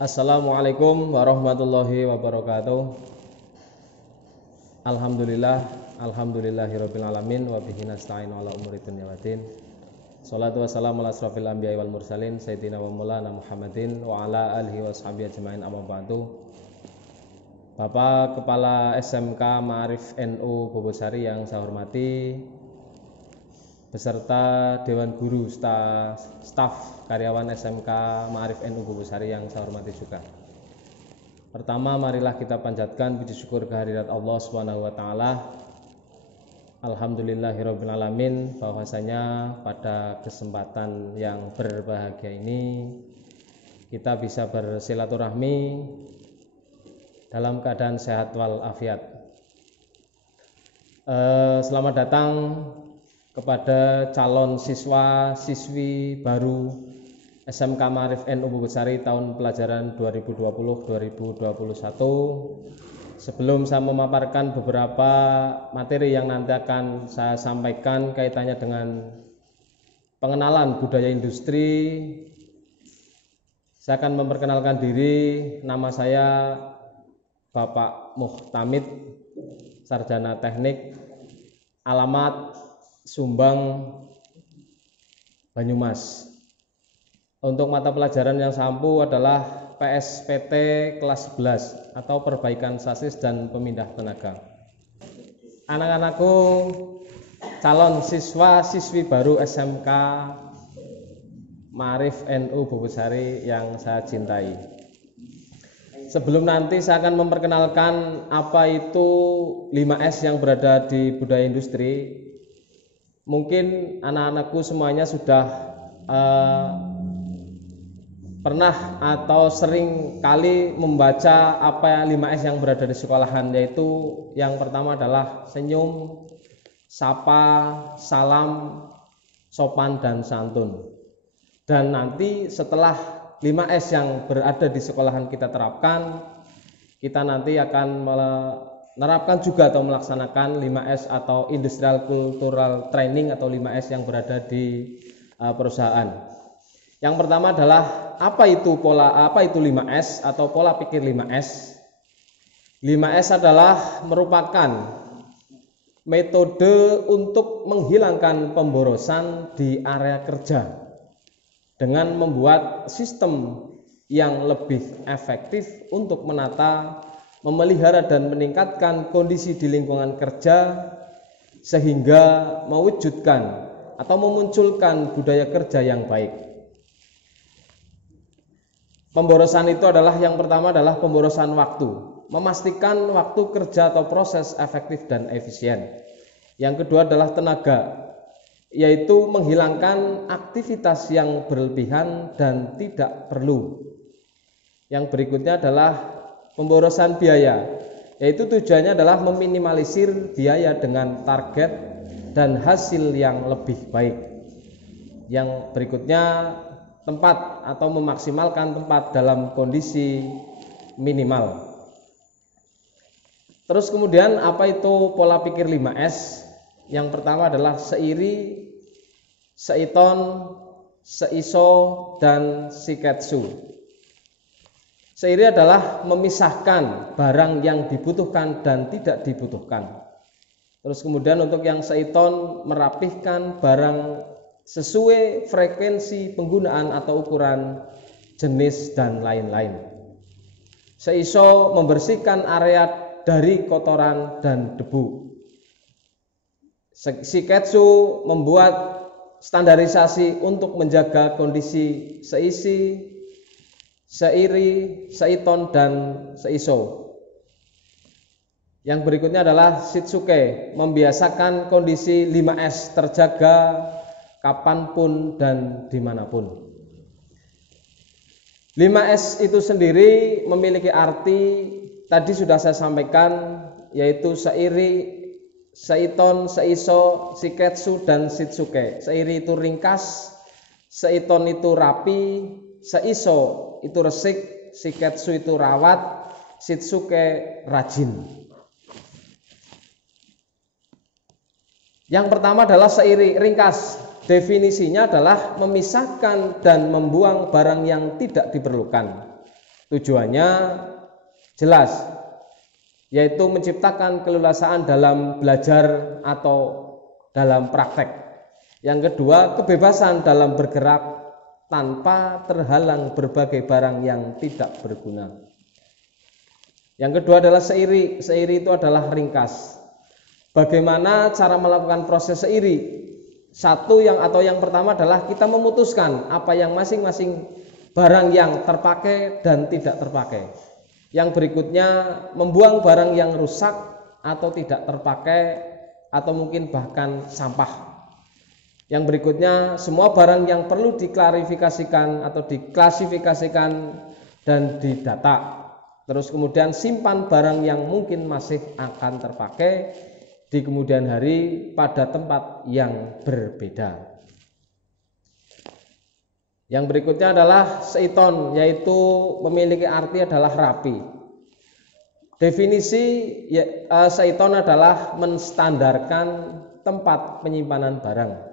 Assalamualaikum warahmatullahi wabarakatuh. Alhamdulillahirabbil alamin wa bihi nasta'inu ala umuri dunya waddin. Shalatu wassalamu ala asrofil anbiya'i wal mursalin sayyidina wa maulana Muhammadin wa ala alihi washabihi ajmain, amma ba'du. Bapak Kepala SMK Ma'arif NU Bobosari yang saya hormati, beserta Dewan Guru, staf karyawan SMK Ma'arif NU Bobosari yang saya hormati juga. Pertama, marilah kita panjatkan puji syukur kehadirat Allah Subhanahu wa taala. Alhamdulillahirabbil alamin, bahwasanya pada kesempatan yang berbahagia ini kita bisa bersilaturahmi dalam keadaan sehat wal afiat. Selamat datang kepada calon siswa siswi baru SMK Ma'arif NU Bobosari tahun pelajaran 2020-2021. Sebelum saya memaparkan beberapa materi yang nanti akan saya sampaikan kaitannya dengan pengenalan budaya industri, saya akan memperkenalkan diri. Nama saya Bapak Muhtamid, Sarjana Teknik, alamat Sumbang, Banyumas. Untuk mata pelajaran yang saya ampu adalah PSPT kelas 11 atau perbaikan sasis dan pemindah tenaga. Anak-anakku, calon siswa siswi baru SMK Ma'arif NU Bobosari yang saya cintai. Sebelum nanti saya akan memperkenalkan apa itu 5S yang berada di budaya industri. Mungkin anak-anakku semuanya sudah pernah atau sering kali membaca apa 5S yang berada di sekolahan, yaitu yang pertama adalah senyum, sapa, salam, sopan, dan santun. Dan nanti setelah 5S yang berada di sekolahan kita terapkan, kita nanti akan menerapkan juga atau melaksanakan 5S atau Industrial Cultural Training atau 5S yang berada di perusahaan. Yang pertama adalah apa itu 5S atau pola pikir 5S. 5S adalah merupakan metode untuk menghilangkan pemborosan di area kerja dengan membuat sistem yang lebih efektif untuk menata, memelihara dan meningkatkan kondisi di lingkungan kerja sehingga mewujudkan atau memunculkan budaya kerja yang baik. Pemborosan itu adalah yang pertama adalah pemborosan waktu, memastikan waktu kerja atau proses efektif dan efisien. Yang kedua adalah tenaga, yaitu menghilangkan aktivitas yang berlebihan dan tidak perlu. Yang berikutnya adalah pemborosan biaya, yaitu tujuannya adalah meminimalisir biaya dengan target dan hasil yang lebih baik. Yang berikutnya tempat atau memaksimalkan tempat dalam kondisi minimal. Terus kemudian apa itu pola pikir 5S? Yang pertama adalah seiri, seiton, seiso, dan siketsu. Seiri adalah memisahkan barang yang dibutuhkan dan tidak dibutuhkan. Terus kemudian untuk yang seiton, merapihkan barang sesuai frekuensi penggunaan atau ukuran, jenis, dan lain-lain. Seiso, membersihkan area dari kotoran dan debu. Siketsu, membuat standarisasi untuk menjaga kondisi seisi, seiri, seiton, dan seiso. Yang berikutnya adalah shitsuke, membiasakan kondisi 5S terjaga kapanpun dan dimanapun. 5S itu sendiri memiliki arti tadi sudah saya sampaikan, yaitu seiri, seiton, seiso, siketsu, dan shitsuke. Seiri itu ringkas, seiton itu rapi, seiso itu resik, siketsu itu rawat, shitsuke rajin. Yang pertama adalah seiri, ringkas. Definisinya adalah memisahkan dan membuang barang yang tidak diperlukan. Tujuannya jelas, yaitu menciptakan keleluasaan dalam belajar atau dalam praktek. Yang kedua, kebebasan dalam bergerak tanpa terhalang berbagai barang yang tidak berguna. Yang kedua adalah seiri. Seiri itu adalah ringkas. Bagaimana cara melakukan proses seiri? Yang pertama adalah kita memutuskan apa yang masing-masing barang yang terpakai dan tidak terpakai. Yang berikutnya membuang barang yang rusak atau tidak terpakai atau mungkin bahkan sampah. Yang berikutnya semua barang yang perlu diklarifikasikan atau diklasifikasikan dan didata. Terus kemudian simpan barang yang mungkin masih akan terpakai di kemudian hari pada tempat yang berbeda. Yang berikutnya adalah seiton, yaitu memiliki arti adalah rapi. Definisi seiton adalah menstandarkan tempat penyimpanan barang.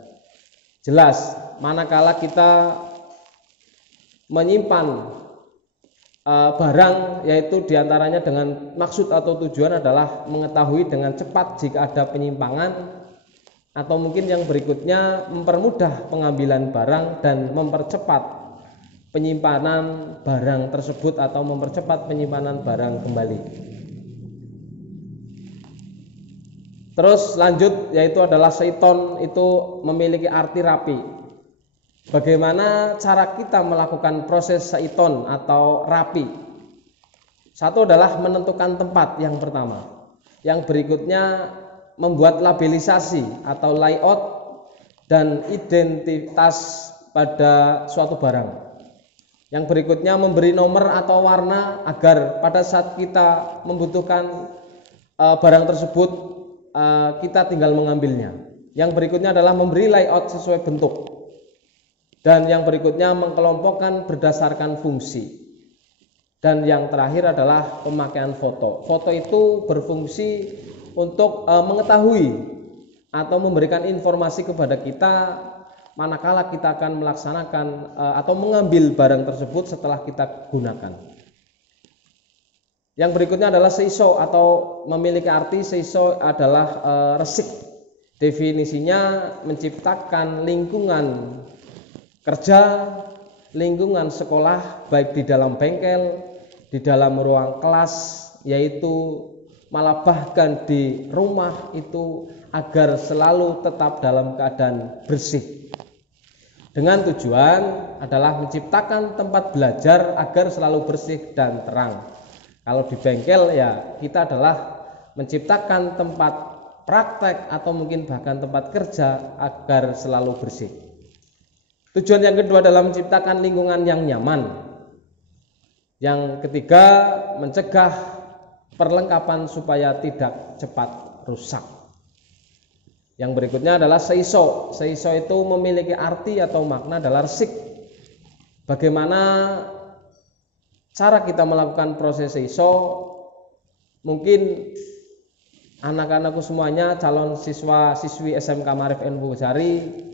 Jelas, manakala kita menyimpan barang, yaitu diantaranya dengan maksud atau tujuan adalah mengetahui dengan cepat jika ada penyimpangan, atau mungkin yang berikutnya mempermudah pengambilan barang dan mempercepat penyimpanan barang tersebut atau mempercepat penyimpanan barang kembali. Terus lanjut, yaitu adalah seiton itu memiliki arti rapi. Bagaimana cara kita melakukan proses seiton atau rapi? Satu adalah menentukan tempat yang pertama. Yang berikutnya membuat labelisasi atau layout dan identitas pada suatu barang. Yang berikutnya memberi nomor atau warna agar pada saat kita membutuhkan barang tersebut kita tinggal mengambilnya. Yang berikutnya adalah memberi layout sesuai bentuk. Dan yang berikutnya mengkelompokkan berdasarkan fungsi. Dan yang terakhir adalah pemakaian foto. Foto itu berfungsi untuk mengetahui atau memberikan informasi kepada kita manakala kita akan melaksanakan atau mengambil barang tersebut setelah kita gunakan. Yang berikutnya adalah seiso atau memiliki arti seiso adalah resik. Definisinya menciptakan lingkungan kerja, lingkungan sekolah baik di dalam bengkel, di dalam ruang kelas, yaitu malah bahkan di rumah itu agar selalu tetap dalam keadaan bersih. Dengan tujuan adalah menciptakan tempat belajar agar selalu bersih dan terang. Kalau di bengkel ya kita adalah menciptakan tempat praktek atau mungkin bahkan tempat kerja agar selalu bersih. Tujuan yang kedua adalah menciptakan lingkungan yang nyaman. Yang ketiga, mencegah perlengkapan supaya tidak cepat rusak. Yang berikutnya adalah seiso. Seiso itu memiliki arti atau makna adalah resik. Bagaimana cara kita melakukan proses seiso? Mungkin anak-anakku semuanya calon siswa-siswi SMK Maarif N Bogosari,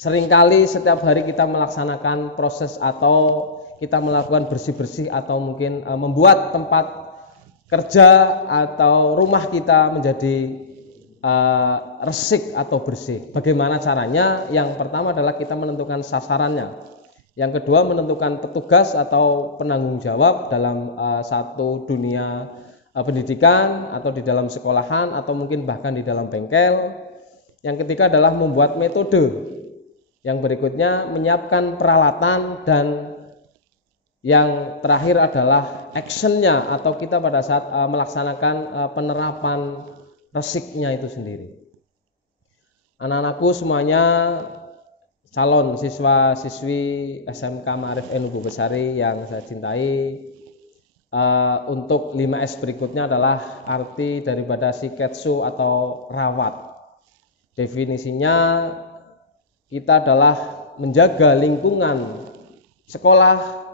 seringkali setiap hari kita melaksanakan proses atau kita melakukan bersih-bersih atau mungkin membuat tempat kerja atau rumah kita menjadi resik atau bersih. Bagaimana caranya? Yang pertama adalah kita menentukan sasarannya. Yang kedua menentukan petugas atau penanggung jawab dalam satu dunia pendidikan atau di dalam sekolahan atau mungkin bahkan di dalam bengkel. Yang ketiga adalah membuat metode. Yang berikutnya menyiapkan peralatan, dan yang terakhir adalah actionnya atau kita pada saat melaksanakan penerapan resiknya itu sendiri. Anak-anakku semuanya calon siswa-siswi SMK Maarif N Bogosari yang saya cintai, untuk 5S berikutnya adalah arti daripada shiketsu atau rawat. Definisinya kita adalah menjaga lingkungan sekolah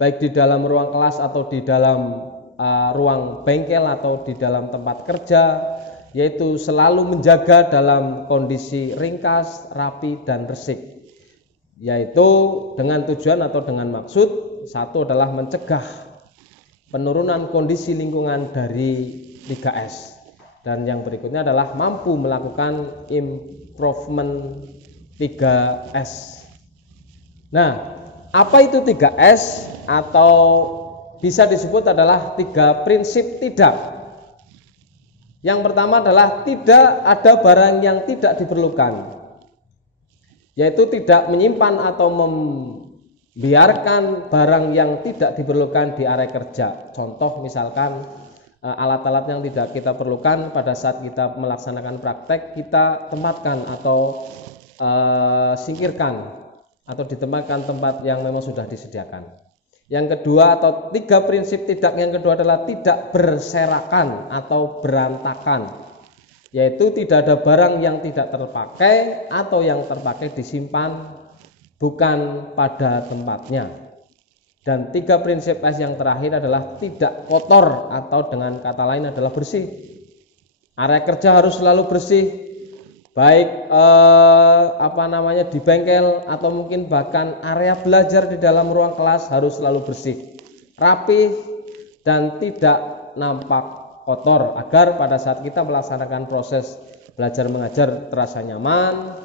baik di dalam ruang kelas atau di dalam ruang bengkel atau di dalam tempat kerja, yaitu selalu menjaga dalam kondisi ringkas, rapi dan resik. yaitu dengan tujuan atau dengan maksud satu adalah mencegah penurunan kondisi lingkungan dari 3S, dan yang berikutnya adalah mampu melakukan improvement 3S. Nah, apa itu 3S atau bisa disebut adalah 3 prinsip tidak. Yang pertama adalah tidak ada barang yang tidak diperlukan, yaitu tidak menyimpan atau membiarkan barang yang tidak diperlukan di area kerja. Contoh misalkan alat-alat yang tidak kita perlukan pada saat kita melaksanakan praktek kita tempatkan atau singkirkan atau ditempatkan tempat yang memang sudah disediakan. Yang kedua atau 3 prinsip tidak yang kedua adalah tidak berserakan atau berantakan, yaitu tidak ada barang yang tidak terpakai atau yang terpakai disimpan bukan pada tempatnya. Dan 3 prinsip S yang terakhir adalah tidak kotor atau dengan kata lain adalah bersih. Area kerja harus selalu bersih, baik di bengkel atau mungkin bahkan area belajar di dalam ruang kelas harus selalu bersih, rapi dan tidak nampak kotor, agar pada saat kita melaksanakan proses belajar mengajar terasa nyaman,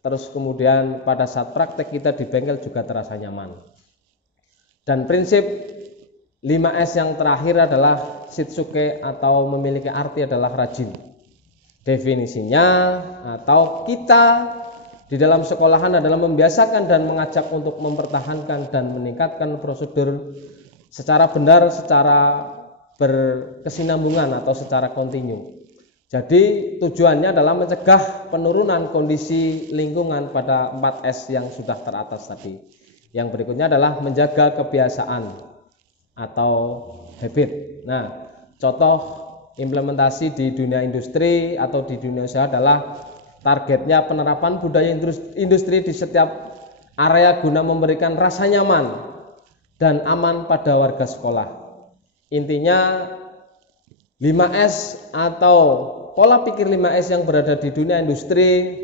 terus kemudian pada saat praktek kita di bengkel juga terasa nyaman. Dan prinsip 5S yang terakhir adalah shitsuke atau memiliki arti adalah rajin. Definisinya atau kita di dalam sekolahan adalah membiasakan dan mengajak untuk mempertahankan dan meningkatkan prosedur secara benar, secara berkesinambungan atau secara kontinu. Jadi tujuannya adalah mencegah penurunan kondisi lingkungan pada 4S yang sudah teratas tadi. Yang berikutnya adalah menjaga kebiasaan atau habit. Nah, contoh implementasi di dunia industri atau di dunia usaha adalah targetnya penerapan budaya industri di setiap area guna memberikan rasa nyaman dan aman pada warga sekolah. Intinya 5S atau pola pikir 5S yang berada di dunia industri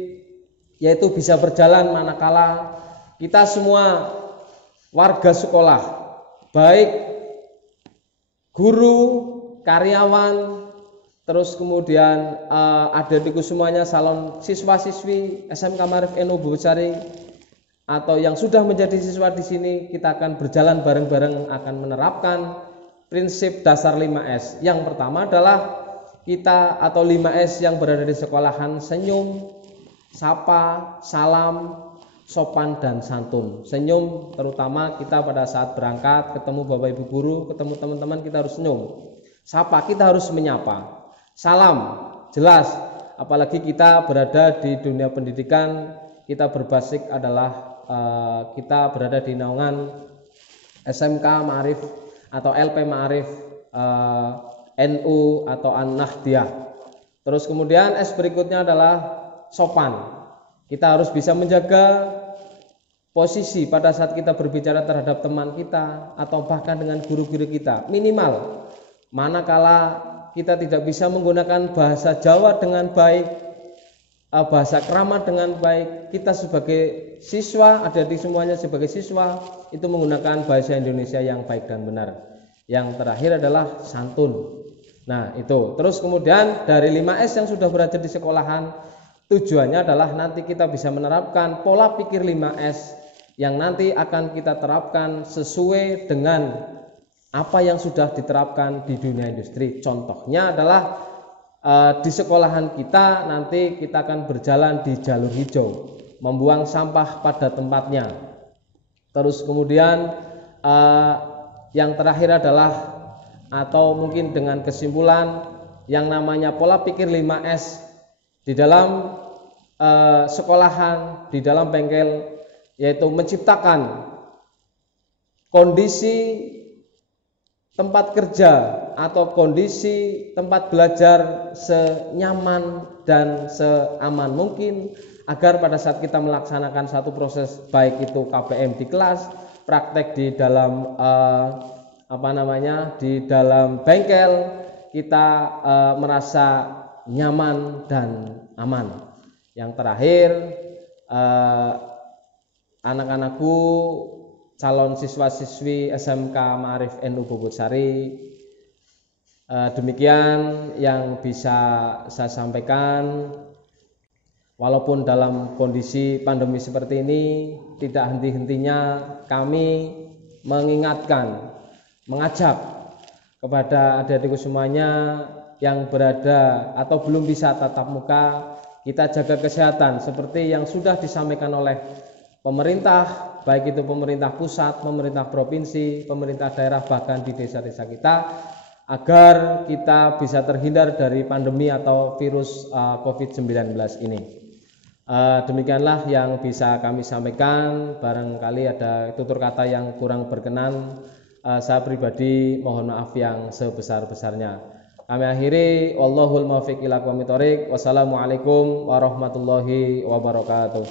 yaitu bisa berjalan manakala kita semua warga sekolah, baik guru, karyawan, terus kemudian adikku semuanya salon siswa-siswi SMK Ma'arif NU Bogosari atau yang sudah menjadi siswa di sini, kita akan berjalan bareng-bareng akan menerapkan prinsip dasar 5S. Yang pertama adalah kita atau 5S yang berada di sekolahan: senyum, sapa, salam, sopan dan santun. Senyum terutama kita pada saat berangkat ketemu Bapak Ibu guru, ketemu teman-teman kita harus senyum. Sapa, kita harus menyapa. Salam, jelas, apalagi kita berada di dunia pendidikan, kita berbasis adalah kita berada di naungan SMK Ma'arif atau LP Ma'arif NU atau An-Nahdiyah. Terus kemudian S berikutnya adalah sopan. Kita harus bisa menjaga posisi pada saat kita berbicara terhadap teman kita atau bahkan dengan guru-guru kita. Minimal manakala kita tidak bisa menggunakan bahasa Jawa dengan baik, bahasa keramat dengan baik, kita sebagai siswa, adik-adik semuanya sebagai siswa itu menggunakan bahasa Indonesia yang baik dan benar. Yang terakhir adalah santun. Nah itu, terus kemudian dari 5S yang sudah berada di sekolahan, tujuannya adalah nanti kita bisa menerapkan pola pikir 5S yang nanti akan kita terapkan sesuai dengan apa yang sudah diterapkan di dunia industri. Contohnya adalah di sekolahan kita nanti kita akan berjalan di jalur hijau, membuang sampah pada tempatnya. Terus kemudian yang terakhir adalah atau mungkin dengan kesimpulan yang namanya pola pikir 5S di dalam sekolahan, di dalam bengkel, yaitu menciptakan kondisi tempat kerja atau kondisi tempat belajar senyaman dan seaman mungkin agar pada saat kita melaksanakan satu proses, baik itu KBM di kelas, praktek di dalam di dalam bengkel, kita merasa nyaman dan aman. Yang terakhir anak-anakku calon siswa-siswi SMK Ma'arif NU Bobotsari. Demikian yang bisa saya sampaikan. Walaupun dalam kondisi pandemi seperti ini, tidak henti-hentinya kami mengingatkan, mengajak kepada adik-adikku semuanya yang berada atau belum bisa tatap muka, kita jaga kesehatan seperti yang sudah disampaikan oleh pemerintah, baik itu pemerintah pusat, pemerintah provinsi, pemerintah daerah, bahkan di desa-desa kita, agar kita bisa terhindar dari pandemi atau virus COVID-19 ini. Demikianlah yang bisa kami sampaikan. Barangkali ada tutur kata yang kurang berkenan, saya pribadi mohon maaf yang sebesar-besarnya. Kami akhiri, wallahul muwaffiq ila aqwamit thoriq. Wassalamualaikum warahmatullahi wabarakatuh.